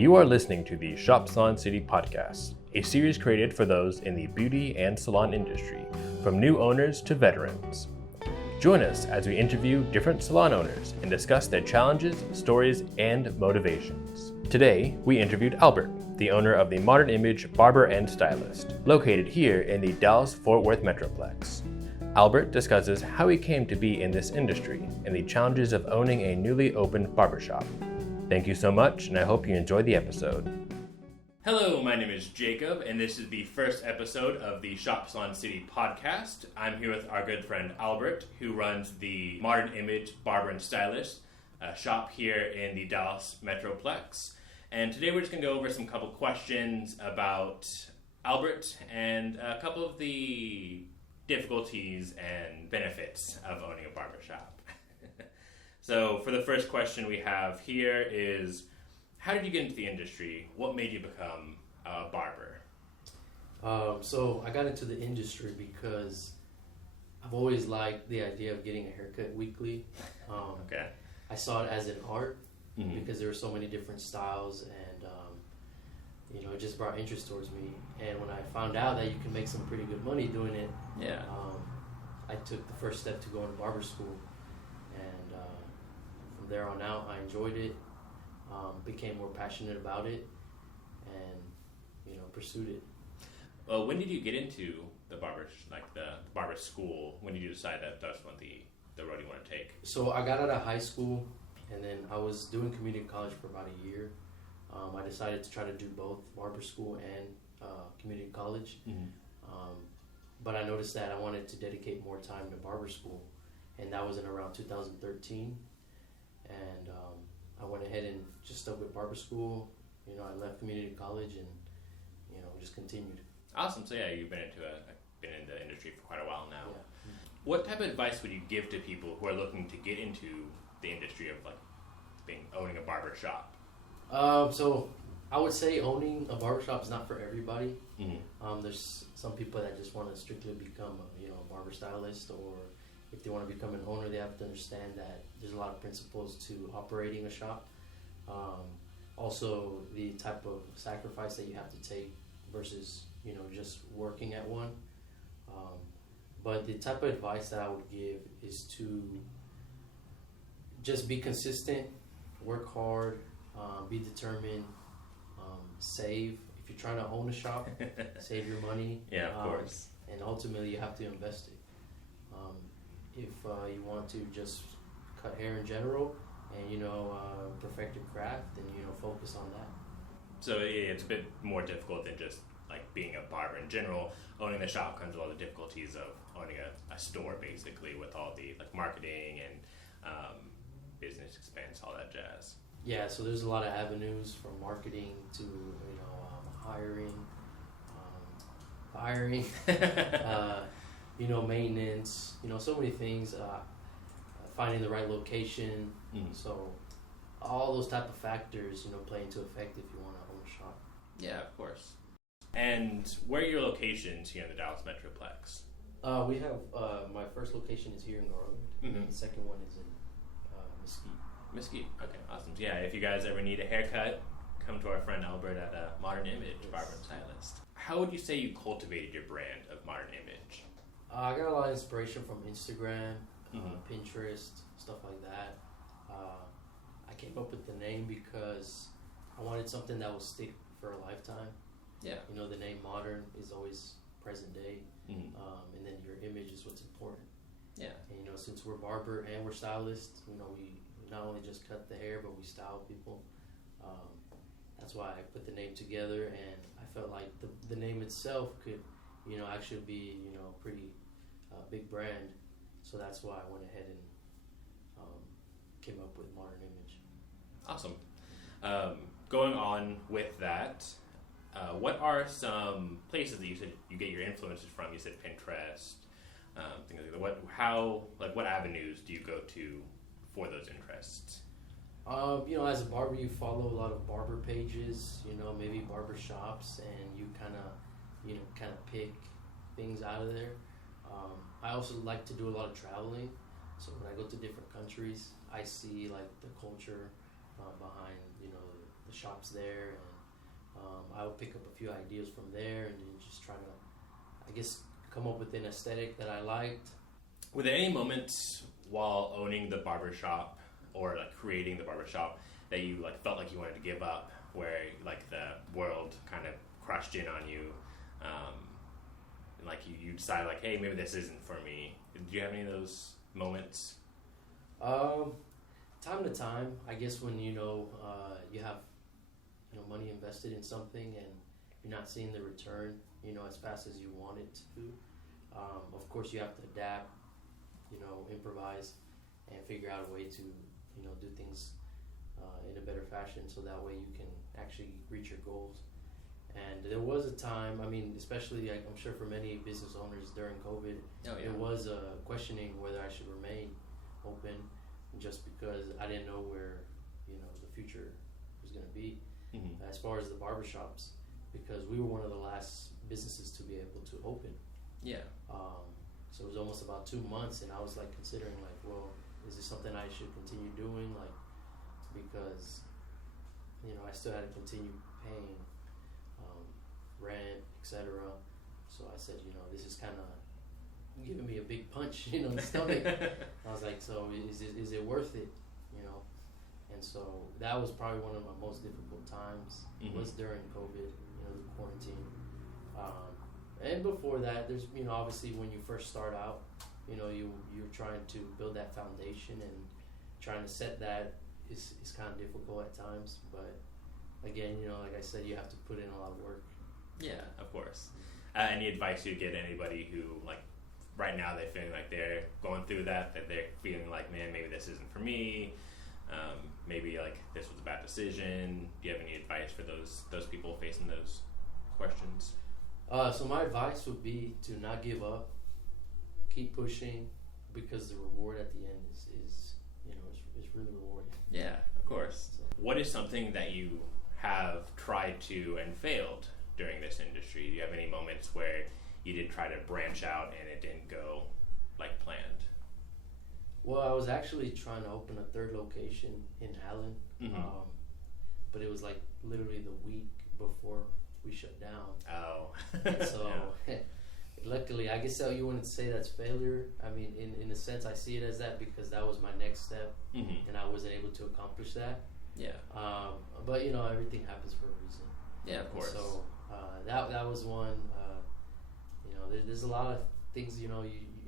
You are listening to the Shop Salon City podcast, a series created for those in the beauty and salon industry, from new owners to veterans. Join us as we interview different salon owners and discuss their challenges, stories, and motivations. Today, we interviewed Albert, the owner of the Modern Image Barber and Stylist, located here in the Dallas-Fort Worth metroplex. Albert discusses how he came to be in this industry and the challenges of owning a newly opened barbershop. Thank you so much, and I hope you enjoy the episode. Hello, my name is Jacob, and this is the first episode of the Shop Salon City podcast. I'm here with our good friend Albert, who runs the Modern Image Barber and Stylist shop here in the Dallas metroplex. And today we're just going to go over some couple questions about Albert and a couple of the difficulties and benefits of owning a barbershop. So for the first question we have here is, how did you get into the industry? What made you become a barber? So I got into the industry because I've always liked the idea of getting a haircut weekly. Okay. I saw it as an art because there were so many different styles, and it just brought interest towards me. And when I found out that you can make some pretty good money doing it, I took the first step to go into barber school. And from there on out, I enjoyed it, became more passionate about it, and pursued it. Well, when did you get into the barber school? When did you decide that that's the road you want to take? So I got out of high school, and then I was doing community college for about a year. I decided to try to do both barber school and community college. But I noticed that I wanted to dedicate more time to barber school, and that was in around 2013. And I went ahead and just stuck with barber school. I left community college and just continued. Awesome. So yeah, you've been in the industry for quite a while now. Yeah. What type of advice would you give to people who are looking to get into the industry of owning a barber shop? So I would say owning a barbershop is not for everybody. There's some people that just want to strictly become a barber stylist, or if they want to become an owner, they have to understand that there's a lot of principles to operating a shop. Also, the type of sacrifice that you have to take versus just working at one. But the type of advice that I would give is to just be consistent, work hard, be determined, save. If you're trying to own a shop, save your money. Yeah, of course. And ultimately, you have to invest it. If you want to just cut hair in general and perfect your craft, then focus on that. So it's a bit more difficult than just being a barber in general. Owning the shop comes with all the difficulties of owning a store, basically, with all the marketing and business expense, all that jazz. Yeah, so there's a lot of avenues from marketing to hiring, maintenance, so many things. Finding the right location. So all those type of factors, play into effect if you want to own a shop. Yeah, of course. And where are your locations here in the Dallas metroplex? We have my first location is here in Garland. And the second one is in Mesquite. Mesquite. Okay, awesome. So yeah, if you guys ever need a haircut, come to our friend Albert at Modern Image Barber and Stylist. How would you say you cultivated your brand of Modern Image? I got a lot of inspiration from Instagram, Pinterest, stuff like that. I came up with the name because I wanted something that will stick for a lifetime. Yeah. The name Modern is always present day, and then your image is what's important. Yeah. And since we're barber and we're stylists, we not only just cut the hair, but we style people. That's why I put the name together, and I felt like the name itself could, actually be, a pretty big brand. So that's why I went ahead and came up with Modern Image. Awesome. Going on with that, what are some places that you said you get your influences from? You said Pinterest, things like that. What avenues do you go to for those interests? As a barber, you follow a lot of barber pages, maybe barber shops, and you kind of pick things out of there. I also like to do a lot of traveling, so when I go to different countries, I see the culture behind the the shops there, and I would pick up a few ideas from there, and then just try to, I guess, come up with an aesthetic that I liked. Were there any moments while owning the barbershop or like creating the barbershop that you like felt like you wanted to give up, where like the world kind of crushed in on you, and like you decided like, hey, maybe this isn't for me? Did you have any of those moments? Time to time, I guess, when you have money invested in something and you're not seeing the return as fast as you want it to. Of course, you have to adapt, improvise, and figure out a way to do things in a better fashion, so that way you can actually reach your goals. And there was a time, I mean, especially I'm sure for many business owners during COVID, it was questioning whether I should remain open, just because I didn't know where the future was going to be, as far as the barbershops, because we were one of the last businesses to be able to open. So it was almost about 2 months, and I was like considering like, well, is this something I should continue doing, like, because I still had to continue paying rent, etc. So I said, this is kind of giving me a big punch, in the stomach. I was like, so is it worth it, And so that was probably one of my most difficult times. It was during COVID, the quarantine. And before that, there's, obviously when you first start out, you're trying to build that foundation, and trying to set that is kind of difficult at times. But again, like I said, you have to put in a lot of work. Yeah, of course. Any advice you get anybody who, like, right now they're feeling like they're going through that they're feeling like, man, maybe this isn't for me, maybe like this was a bad decision? Do you have any advice for those people facing those questions? So my advice would be to not give up, keep pushing, because the reward at the end is really rewarding. Yeah, of course. So, what is something that you have tried to and failed during this industry? Do you have any moments where you did try to branch out and it didn't go like planned? Well, I was actually trying to open a third location in Allen, but it was like literally the week before we shut down. Oh. So luckily, I guess you wouldn't say that's failure. I mean, in a sense, I see it as that, because that was my next step, and I wasn't able to accomplish that. Yeah. But everything happens for a reason. Yeah, of course. So that was one. There's a lot of things.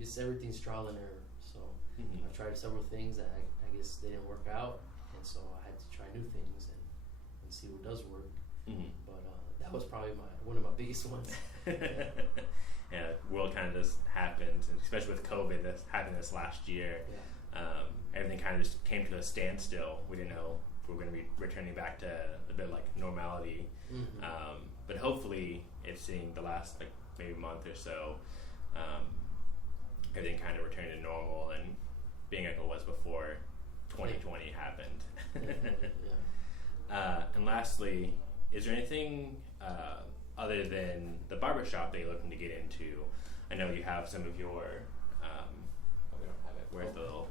It's everything's trial and error. So I tried several things that I guess they didn't work out, and so I had to try new things and see what does work. But that was probably one of my biggest ones. Yeah, the world kind of just happened, and especially with COVID that happened this last year. Everything kind of just came to a standstill. We didn't know if we were going to be returning back to a bit like normality. But hopefully it's seeing the last like maybe month or so, everything kind of returned to normal and being like it was before 2020 happened. And lastly, is there anything other than the barbershop that you're looking to get into? I know you have some of your we don't have it. Where's the little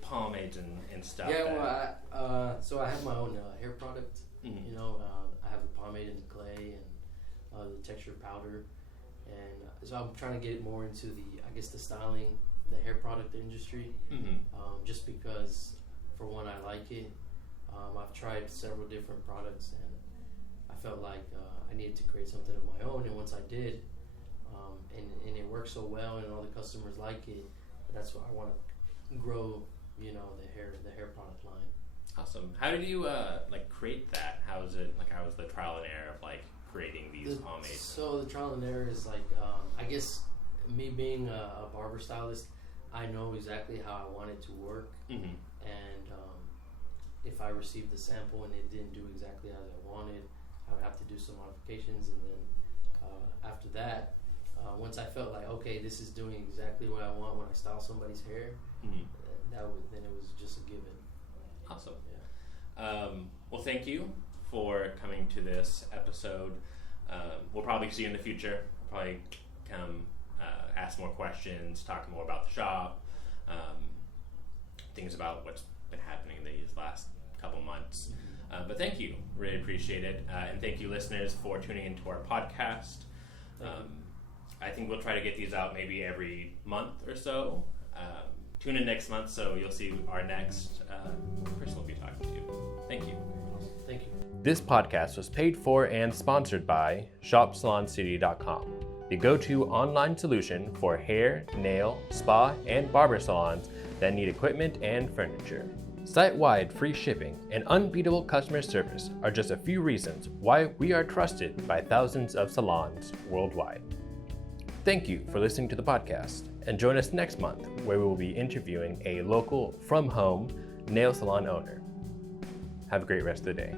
pomades and stuff? Yeah, well, so I have my own hair product. I have the pomade and the clay and the texture powder, and so I'm trying to get more into the styling, the hair product industry. Just because, for one, I like it. I've tried several different products, and I felt like I needed to create something of my own. And once I did, and it worked so well, and all the customers like it, that's why I want to grow, the hair product line. Awesome. How did you create that? How was the trial and error of like creating these pomades? So the trial and error is like, I guess me being a barber stylist, I know exactly how I want it to work, and if I received the sample and it didn't do exactly as I wanted, I would have to do some modifications, and then after that, once I felt like, okay, this is doing exactly what I want when I style somebody's hair, then it was just a given. Awesome. Yeah. Well, thank you for coming to this episode. We'll probably see you in the future. We'll probably come ask more questions, talk more about the shop, things about what's been happening these last couple months. But thank you, really appreciate it. And thank you, listeners, for tuning into our podcast. I think we'll try to get these out maybe every month or so. Tune in next month so you'll see our next person we'll be talking to. Thank you. Thank you. This podcast was paid for and sponsored by ShopSalonCity.com, the go-to online solution for hair, nail, spa, and barber salons that need equipment and furniture. Site-wide free shipping and unbeatable customer service are just a few reasons why we are trusted by thousands of salons worldwide. Thank you for listening to the podcast, and join us next month where we will be interviewing a local from-home nail salon owner. Have a great rest of the day.